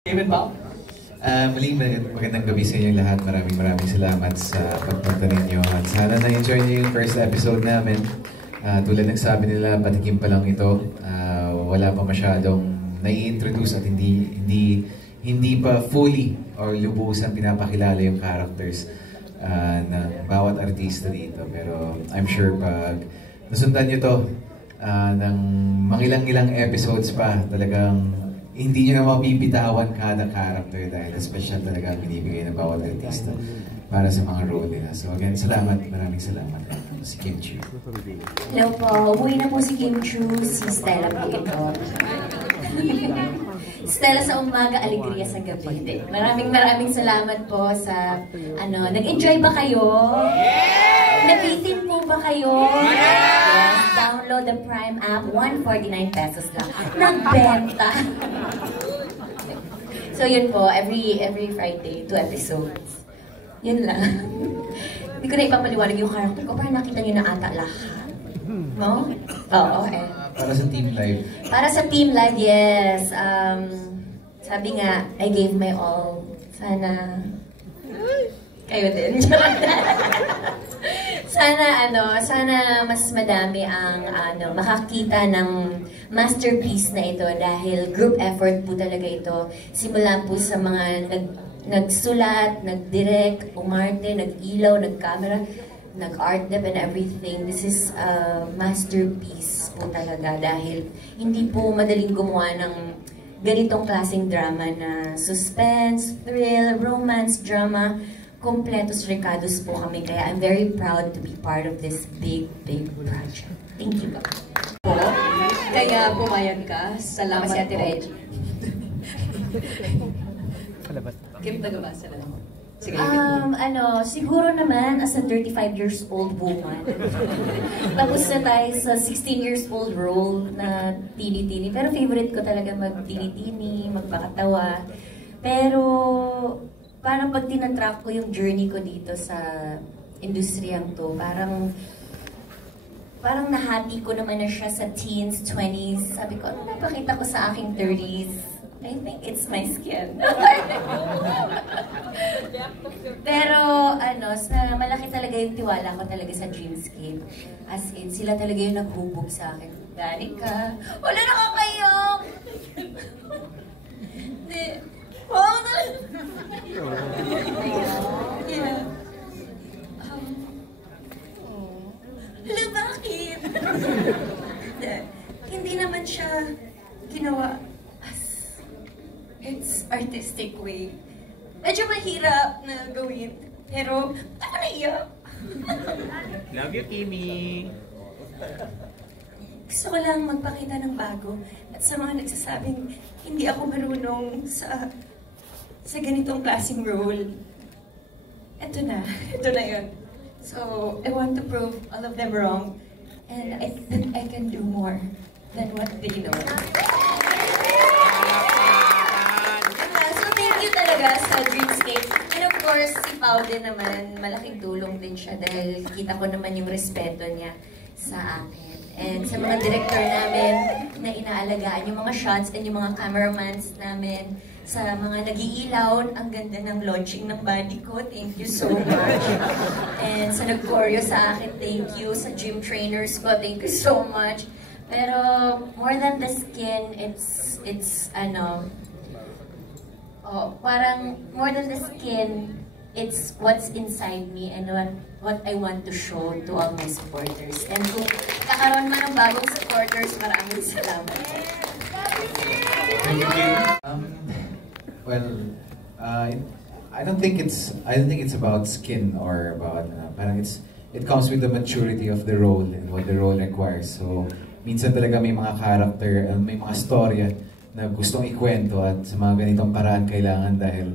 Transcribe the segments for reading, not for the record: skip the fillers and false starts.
David Pao. Muling magandang gabi sa inyo lahat. Maraming salamat sa pagpunta ninyo. At sana na-enjoy niyo yung first episode namin. Tulad ng sabi nila, patikim pa lang ito. Wala pa masyadong nai-introduce at hindi pa fully or lubusan pinapakilala yung characters ng bawat artista dito. Pero I'm sure pag nasundan nyo to ng mangilang-ilang episodes pa, talagang hindi nyo na mapipitawan kada character dahil special talaga ang binibigay ng bawat artista para sa mga role nila. So again, maraming salamat. Si Kim Chiu. Hello po, umuwi na po si Kim Chiu, si Stella po ito. Stella sa umaga, alegria sa gabi. Maraming salamat po sa, nag-enjoy ba kayo? Nabitin po ba kayo? Yes, download the Prime app, 149 pesos lang. Nagbenta! So yun po, every Friday, 2 episodes. Yun lang. Hindi ko na ipapaliwanag yung character ko, parang nakita niyo na ata lahat. No? Oo, eh. Para sa Team Live. Para sa Team Live, yes. Sabi nga, I gave my all. Sana kayo din. Sana mas madami ang makakita ng masterpiece na ito dahil group effort po talaga ito. Simula po sa mga nagsulat, nagdirect, umarte, nag-ilaw, nag-camera, nag-art dep and everything. This is a masterpiece po talaga dahil hindi po madaling gumawa ng ganitong klaseng drama na suspense, thrill, romance, drama. Kompletos Ricardos po kami, kaya I'm very proud to be part of this big project. Thank you. Kaya pumayag ka. Salamat si Ate Reg. Kim, tagabasa lang. Sige. Siguro naman as a 35 years old woman. Tapos na tayo sa 16 years old role na tini-tini. Pero favorite ko talaga mag-tini-tini, magpakatawa. Pero parang pag tinatrack ko yung journey ko dito sa industriyang to, parang nahati ko naman na siya sa teens, 20s. Sabi ko, ano napakita ko sa aking 30s? I think it's my skin. Pero malaki talaga yung tiwala ko talaga sa Dreamscape. As in, sila talaga yung naghubog sa akin. Galing ka. Wala na kakayong! Hindi. Oh, no! Yeah. Hala, bakit? Hindi naman siya ginawa as its artistic way. Medyo mahirap na gawin, pero ako naiyak. Love you, Kimi! Gusto ko lang magpakita ng bago at sa mga nagsasabing hindi ako marunong sa ganitong klaseng role. Ito na yun. So, I want to prove all of them wrong and I think I can do more than what they know. So, thank you talaga sa Dreamscape. And of course, si Pao din naman, malaking tulong din siya dahil kita ko naman yung respeto niya sa akin. And sa mga director namin na inaalagaan yung mga shots and yung mga cameramans namin, sa mga nag-iilaw, ang ganda ng launching ng body ko. Thank you so much. And sa nag-choreo sa akin, thank you. Sa gym trainers ko, thank you so much. Pero more than the skin, parang more than the skin, it's what's inside me and what I want to show to all my supporters. And kung kakaroon man ng bagong supporters, maraming salamat. Well, I don't think it's about skin or about parang it comes with the maturity of the role and what the role requires. So minsan talaga may mga character, may mga storya na gustong ikwento at sa mga ganitong paraan kailangan dahil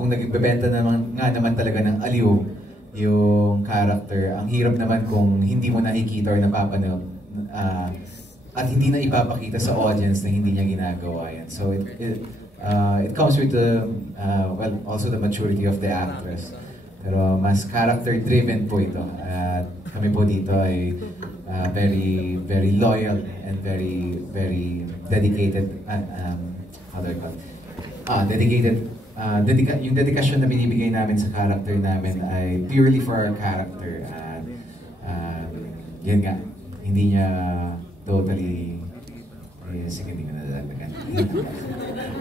kung nagbebenta naman talaga ng aliw yung character, ang hirap naman kung hindi mo nakikita or napapanood at hindi na ipapakita sa audience na hindi niya ginagawa yan. So it comes with also the maturity of the actress. Pero mas character-driven po ito. At kami po dito ay very loyal and very dedicated. dedicated, yung dedikasyon na binibigay namin sa character namin ay purely for our character. Yun nga, hindi niya totally, sige, hindi ko nadadagdagan.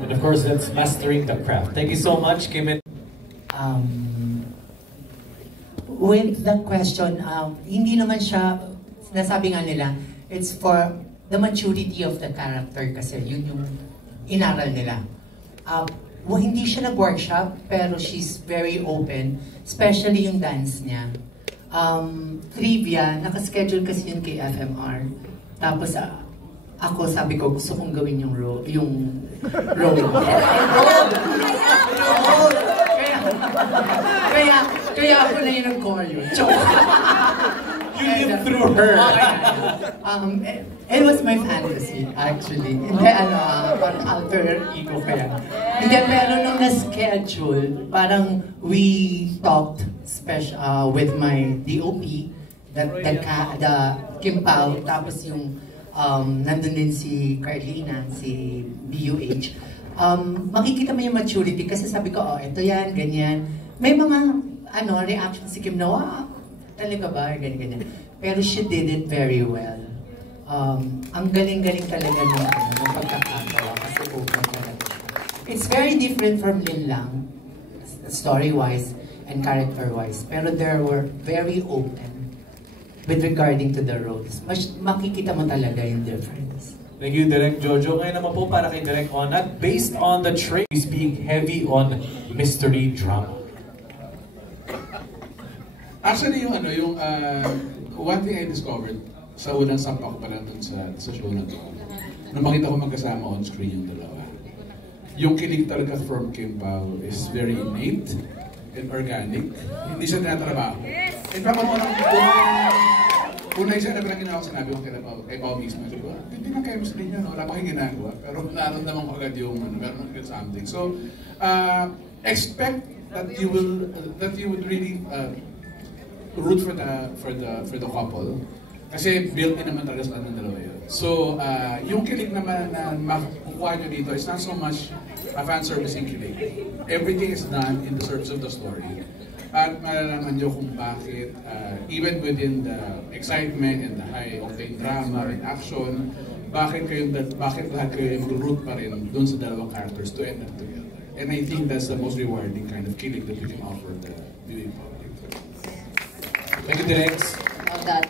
And of course, that's mastering the craft. Thank you so much, Kim. With the question, hindi naman siya, nasabi nga nila, it's for the maturity of the character kasi yun yung inaral nila. Hindi siya nag-workshop, pero she's very open, especially yung dance niya. Trivia, nakaschedule kasi yun kay FMR. Tapos ako sabi ko, gusto kong gawin yung role. Kaya ako na yung nag-choreo. You lived through her. It was my fantasy, actually. Hindi, alter ego kaya. Hindi, pero nung na-schedule, parang we talked with my DOP, the Kim Pao, tapos yung nandun din si Carlina, si BUH. Makikita mo yung maturity kasi sabi ko, ito yan, ganyan. May mga reaction si Kim na, talaga ba? Ganyan. Pero she did it very well. Ang galing-galing talaga ng pagkakatawa kasi open talaga. It's very different from Lin Lang, story-wise and character-wise. Pero they were very open with regarding to the roles. Makikita mo talaga yung difference. Thank you, Direk Jojo. Ngayon naman po para kay Direk Onat, based on the trade, he's being heavy on mystery drama. Actually, one thing I discovered sa unang sampa ko pa lang dun sa show na to, nung makita ko magkasama on screen yung dalawa, yung kilig talaga from Kim Pao is very innate and organic. Hindi siya tinatrabaho. In fact, una isa na parang ginawa ko sinabi ko kay Pao mismo. Sabi ko, hindi na chemistry niya, wala pa kayong ginagawa. Pero naramdaman ko agad yung meron agad something. So, expect that you would really root for the couple kasi built in naman talaga sa ng dalawa yun. So, yung kilig naman na makukuha nyo dito is not so much a fan servicing kilig. Everything is done in the service of the story. At malalaman nyo kung bakit, even within the excitement and the high octane drama and action, bakit lahat kayo mag-root pa rin dun sa dalawang characters to end up together. And I think that's the most rewarding kind of kilig that we can offer the viewing public. Thank you, Direk. Of that.